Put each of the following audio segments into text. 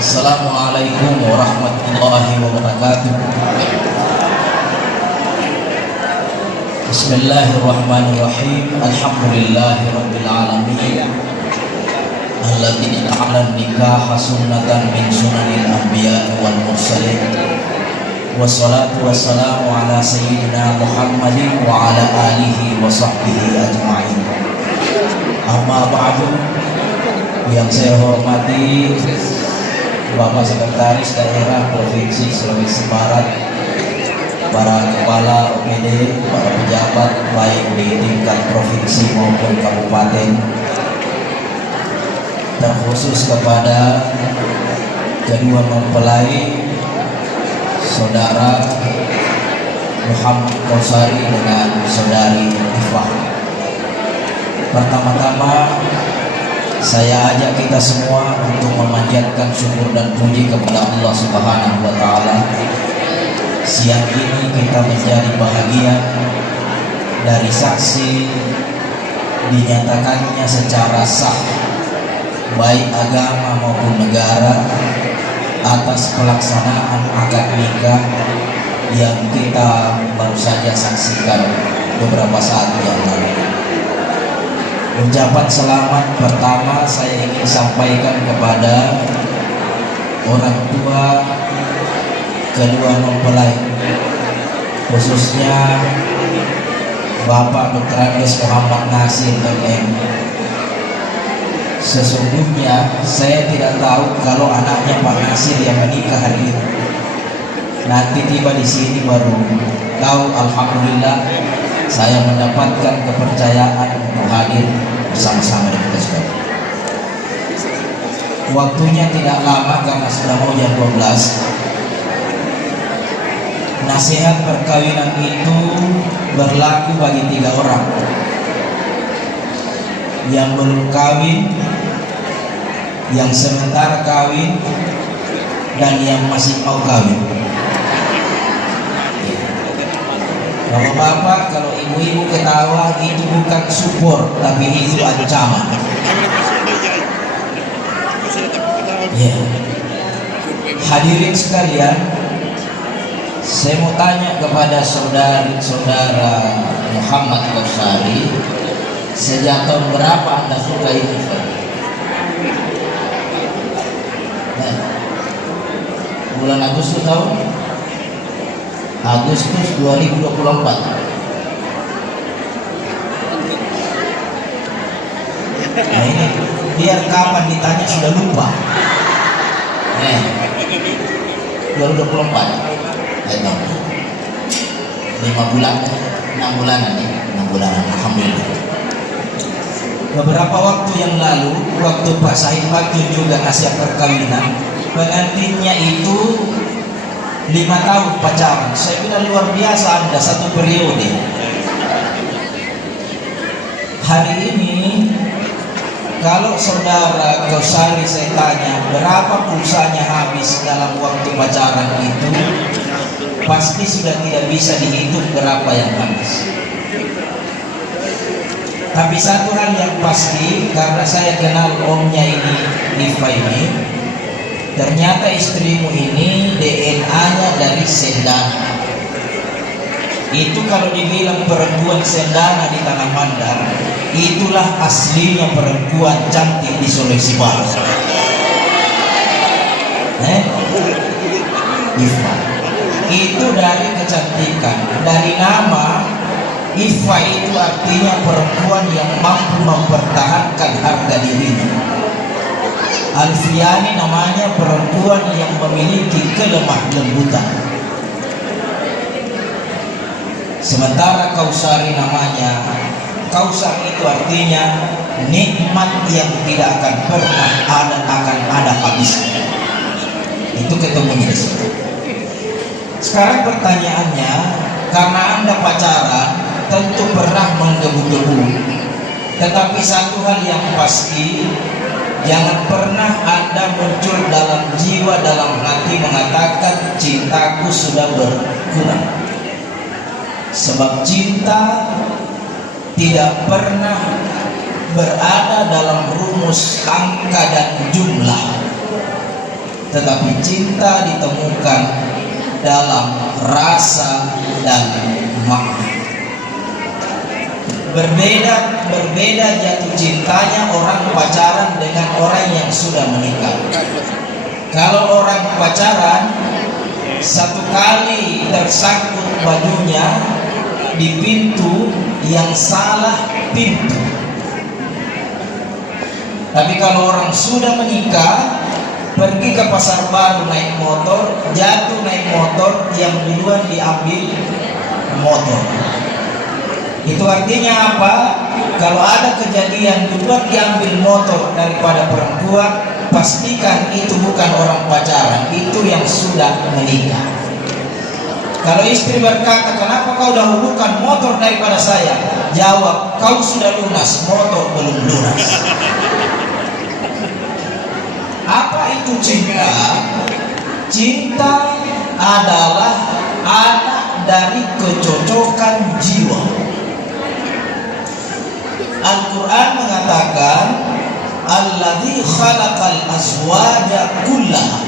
Assalamualaikum warahmatullahi wabarakatuh. Bismillahirrahmanirrahim. Alhamdulillahi rabbil alamin. Alladzi ja'ala nikah sunnatan min sunanil anbiya wal mursalin. Wassalatu wassalamu ala sayyidina Muhammadin wa ala alihi wa sahbihi ajma'in. Amma ba'du. Yang saya hormati Bapak Sekretaris Daerah Provinsi Sulawesi Barat, para kepala OPD, para pejabat baik di tingkat provinsi maupun kabupaten, terkhusus kepada kedua mempelai saudara Muhammad Kausari dengan saudari Ifah. Pertama-tama saya ajak kita semua untuk memanjatkan syukur dan puji kepada Allah Subhanahu wa Ta'ala. Siang ini kita menjadi bahagia dari saksi dinyatakannya secara sah baik agama maupun negara atas pelaksanaan akad nikah yang kita baru saja saksikan beberapa saat yang lalu. Ucapan selamat pertama saya ingin sampaikan kepada orang tua kedua mempelai, khususnya Bapak Dr. Andes Muhammad Nasir MM. Sesungguhnya saya tidak tahu kalau anaknya Pak Nasir yang menikah hari ini. Nanti tiba di sini baru tahu. Alhamdulillah saya mendapatkan kepercayaan untuk hadir bersama-sama dengan kita semua. Waktunya tidak lama karena sudah mau jam 12. Nasihat perkawinan itu berlaku bagi 3 orang: yang belum kawin, yang sementara kawin, dan yang masih mau kawin. Bapak-bapak, kalau ibu-ibu ketawa itu bukan support, tapi itu ancaman. Ya. Hadirin sekalian, saya mau tanya kepada saudara Muhammad Kausari, sejak tahun berapa Anda suka ini? Nah, bulan Agustus tahun Agustus 2024. Nah ini biar kapan ditanya sudah lupa. 2024. 5 bulan, 6 bulanan ya, 6 bulanan. Alhamdulillah. Beberapa waktu yang lalu, waktu Pak Said Bakir juga nasihat perkawinan, pengantinnya itu 5 tahun pacaran. Saya bilang luar biasa Anda, 1 periode. Hari ini kalau saudara Kausari saya tanya berapa pulsanya habis dalam waktu pacaran itu, pasti sudah tidak bisa dihitung berapa yang habis. Tapi satu hal yang pasti, karena saya kenal omnya ini, Nifa ini, ternyata istrimu ini DNA-nya dari Sendana. Itu kalau dibilang perempuan Sendana di Tanah Mandar, itulah aslinya perempuan cantik di Sulawesi Barat. Ifa. Itu dari kecantikan, dari nama Ifa itu artinya perempuan yang mampu mempertahankan harga dirinya. Alfiani namanya perempuan yang memiliki kelemah lembutan. Sementara Kausari namanya, Kausar itu artinya nikmat yang tidak akan pernah ada habisnya. Itu ketemunya di situ. Sekarang pertanyaannya, karena Anda pacaran tentu pernah menggebu-gebu. Tetapi satu hal yang pasti, jangan pernah Anda muncul dalam jiwa, dalam hati mengatakan cintaku sudah berkurang. Sebab cinta tidak pernah berada dalam rumus angka dan jumlah. tetapi cinta ditemukan dalam rasa dan makna. Berbeda jatuh cintanya orang pacaran dengan orang yang sudah menikah. Kalau orang pacaran, satu kali tersangkut bajunya di pintu yang salah pintu. Tapi kalau orang sudah menikah, pergi ke pasar baru naik motor, jatuh naik motor, yang duluan diambil motor. Itu artinya apa? Kalau ada kejadian duluan diambil motor daripada perempuan, pastikan itu bukan orang pacaran, itu yang sudah menikah. Kalau istri berkata, kenapa kau dahulukan motor daripada saya? Jawab, kau sudah lunas, motor belum lunas. Apa itu cinta? Cinta adalah anak dari kecocokan jiwa. Al-Quran mengatakan, alladzi khalaqal azwaja kullaha.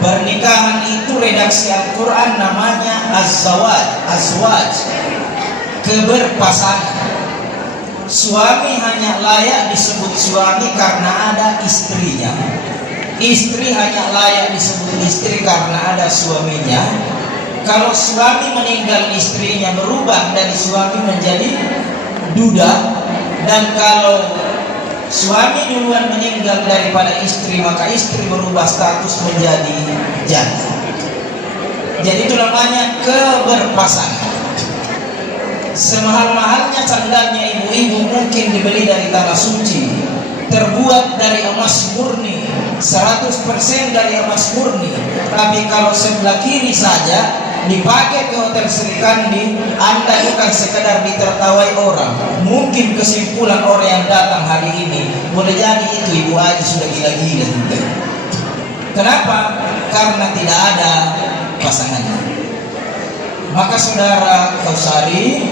Pernikahan itu redaksi Al-Quran namanya azwaj, keberpasangan. Suami hanya layak disebut suami karena ada istrinya. Istri hanya layak disebut istri karena ada suaminya. Kalau suami meninggal, istrinya berubah dari suami menjadi duda, dan kalau suami duluan meninggal daripada istri, maka istri berubah status menjadi janda. Jadi itu namanya keberpasangan. Semahal-mahalnya sandalnya ibu-ibu mungkin dibeli dari tanah suci, terbuat dari emas murni, 100% dari emas murni. Tapi kalau sebelah kiri saja dipakai ke Hotel Sri Kandi, Anda bukan sekadar ditertawai orang. Mungkin kesimpulan orang yang datang hari ini, boleh jadi itu Ibu Aji sudah gila-gila juga. Kenapa? Karena tidak ada pasangannya. Maka saudara Kausari,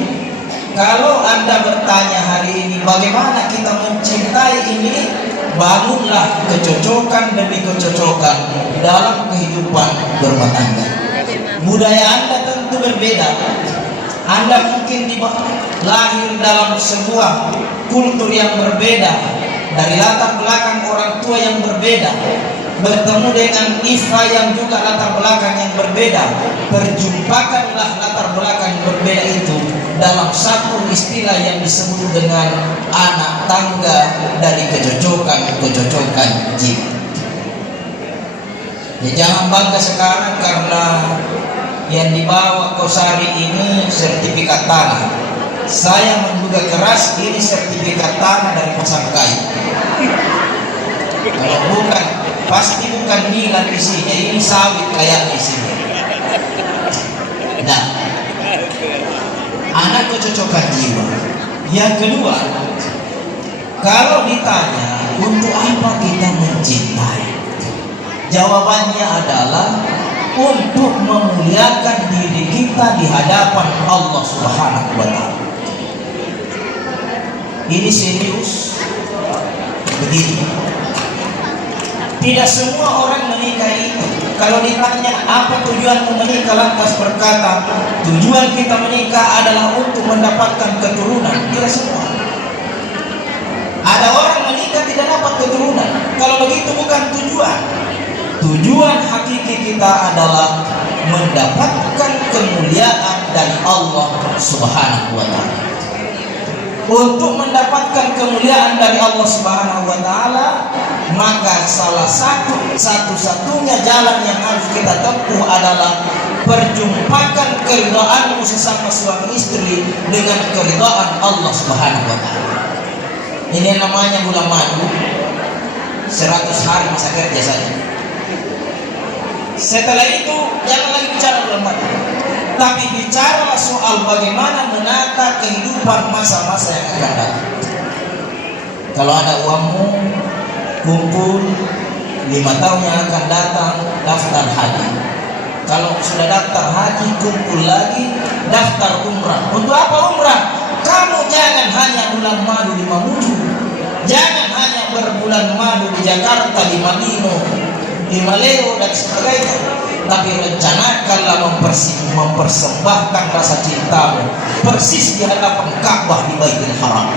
kalau Anda bertanya hari ini bagaimana kita mencintai ini, bangunlah kecocokan demi kecocokan dalam kehidupan berumah tangga. Budaya Anda tentu berbeda. Anda mungkin lahir dalam sebuah kultur yang berbeda, dari latar belakang orang tua yang berbeda, bertemu dengan Ifa yang juga latar belakang yang berbeda. Perjumpakanlah latar belakang yang berbeda itu dalam satu istilah yang disebut dengan anak tangga dari kecocokan jiwa. Ya, jangan bangga sekarang karena yang dibawa Kausari ini sertifikat tanah. Saya menduga keras ini sertifikat tanah dari Pasangkai. Kalau bukan, pasti bukan nilan isinya, ini sawit kayak isinya. Nah, anak kecocokan jiwa. Yang kedua, kalau ditanya untuk apa kita mencintai, jawabannya adalah untuk memuliakan diri kita di hadapan Allah Subhanahu wa Ta'ala. Ini serius begini. Tidak semua orang menikah itu. Kalau ditanya apa tujuanmu menikah, lantas berkata tujuan kita menikah adalah untuk mendapatkan keturunan. Tidak semua. Ada orang menikah tidak dapat keturunan. Kalau begitu bukan tujuan. Tujuan hakiki kita adalah mendapatkan kemuliaan dari Allah Subhanahu wa Ta'ala. Untuk mendapatkan kemuliaan dari Allah Subhanahu wa Ta'ala, maka salah satu-satunya jalan yang harus kita tempuh adalah perjumpakan keridhaanmu sesama suami istri dengan keridhaan Allah Subhanahu wa Ta'ala. Ini namanya bulan madu, 100 hari masa kerja saja. Setelah itu jangan lagi bicara bulan madu, tapi bicaralah soal bagaimana menata kehidupan masa-masa yang akan datang. Kalau ada uangmu, kumpul 5 tahun yang akan datang, daftar haji. Kalau sudah daftar haji, kumpul lagi, daftar umrah. Untuk apa umrah? Kamu jangan hanya bulan madu di Mamuju, jangan hanya berbulan madu di Jakarta, di Madinah, di Maleo dan sebagainya, tapi rencanakanlah mempersembahkan rasa cintamu persis di hadapan Ka'bah di Baitul Haram.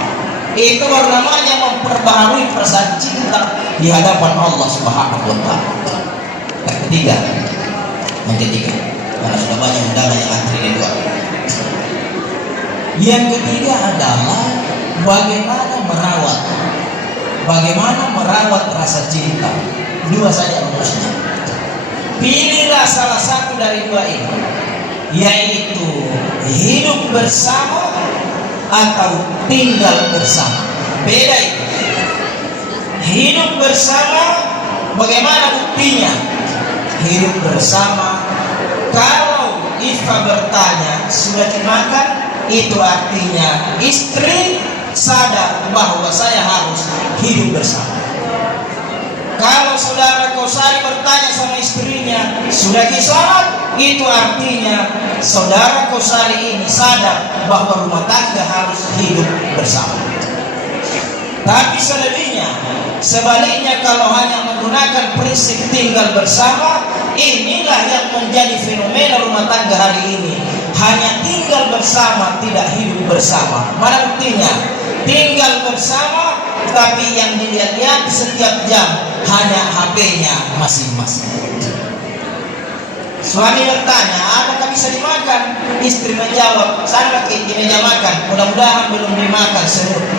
Itu baru namanya memperbaharui perasaan cinta di hadapan Allah Subhanahu wa Ta'ala. Yang ketiga, karena sudah banyak undangan yang antri di luar. Yang ketiga adalah bagaimana merawat rasa cinta. Dua saja rumusnya. Pilihlah salah satu dari dua ini, yaitu hidup bersama atau tinggal bersama. Beda itu. Hidup bersama, bagaimana buktinya? Hidup bersama, kalau Ifa bertanya sudah dimakan, itu artinya istri sadar bahwa saya harus hidup bersama. Kalau saudara Kausari bertanya sama istrinya sudah disalat, itu artinya saudara Kausari ini sadar bahwa rumah tangga harus hidup bersama. Tapi sebaliknya kalau hanya menggunakan prinsip tinggal bersama, inilah yang menjadi fenomena rumah tangga hari ini. Hanya tinggal bersama, tidak hidup bersama. Mana buktinya? Tinggal bersama, tapi yang dilihat-lihat setiap jam hanya HP-nya masing-masing. Suami bertanya, apakah bisa dimakan? Istri menjawab, sana di meja makan, mudah-mudahan belum dimakan seluruh.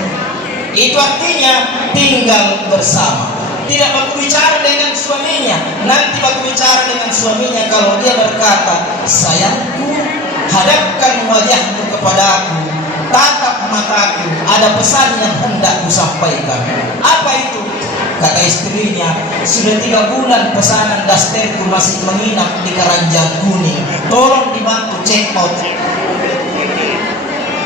Itu artinya tinggal bersama. Tidak berbicara dengan suaminya. Nanti berbicara dengan suaminya kalau dia berkata, sayangku, hadapkan wajahmu kepadaku, tatap mataku, ada pesan yang hendak kusampaikan. Apa itu? Kata istrinya, sudah 3 bulan pesanan dasterku masih menginap di keranjang kuning, tolong dibantu check out.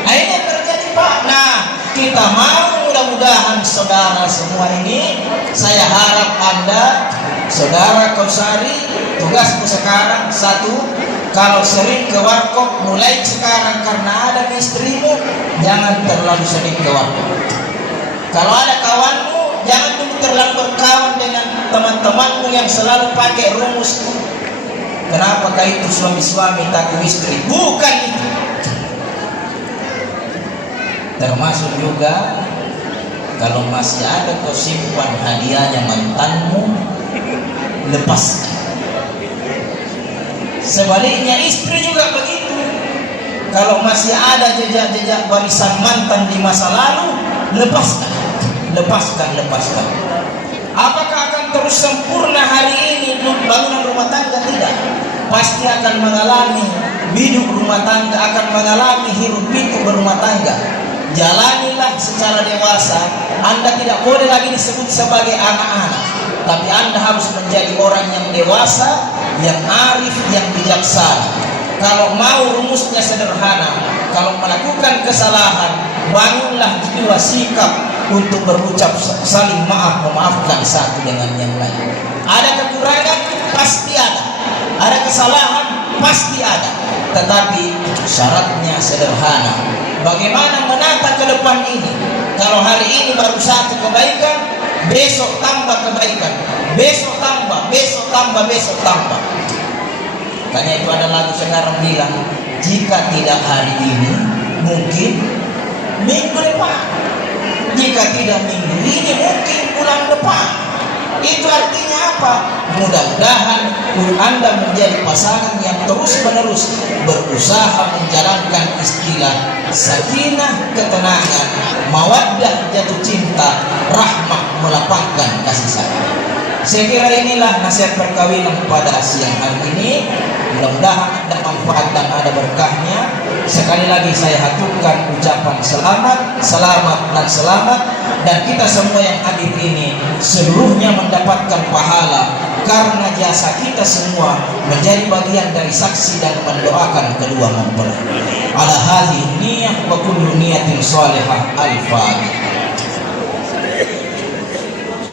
Akhirnya terjadi Pak. Nah, kita mau mudah-mudahan saudara semua ini, saya harap Anda, saudara Kausari, tugasmu sekarang satu, kalau sering ke warkop mulai sekarang karena ada istrimu, jangan terlalu sering ke warkop. Kalau ada kawanmu, jangan terlalu berkawan dengan teman-temanmu yang selalu pakai rumus. Kenapakah itu suami-suami takut istri? Bukan itu. Termasuk juga kalau masih ada kau simpan hadiahnya mantanmu, lepaskan. Sebaliknya istri juga begitu. Kalau masih ada jejak-jejak warisan mantan di masa lalu, lepaskan. Apakah akan terus sempurna hari ini bangunan rumah tangga? Tidak. Pasti akan mengalami hidup rumah tangga, akan mengalami hiruk-pikuk berumah tangga. Jalanilah secara dewasa. Anda tidak boleh lagi disebut sebagai anak-anak, tapi Anda harus menjadi orang yang dewasa, yang arif, yang bijaksana. Kalau mau rumusnya sederhana, kalau melakukan kesalahan, bangunlah jiwa sikap untuk berucap saling maaf, memaafkan satu dengan yang lain. Ada kekurangan pasti ada kesalahan pasti ada, tetapi syaratnya sederhana. Bagaimana menata ke depan ini? Kalau hari ini baru satu kebaikan, besok tambah kebaikan, besok tambah. Makanya itu ada lagu sekarang bilang, jika tidak hari ini, mungkin minggu depan. Jika tidak minggu ini, mungkin bulan depan. Itu artinya apa? Mudah-mudahan Anda menjadi pasangan yang terus-menerus berusaha menjalankan istilah sakinah, ketenangan, mawaddah, jatuh cinta, rahmah, melapangkan kasih sayang. Saya kira inilah nasihat perkawinan pada siang hari ini. Mudah-mudahan ada manfaat dan ada berkahnya. Sekali lagi saya haturkan ucapan selamat, dan kita semua yang hadir ini seluruhnya mendapatkan pahala karena jasa kita semua menjadi bagian dari saksi dan mendoakan kedua mempelai. Ala hadhihi niyyah wa kullu niyatin shalihah. Al-Fatihah.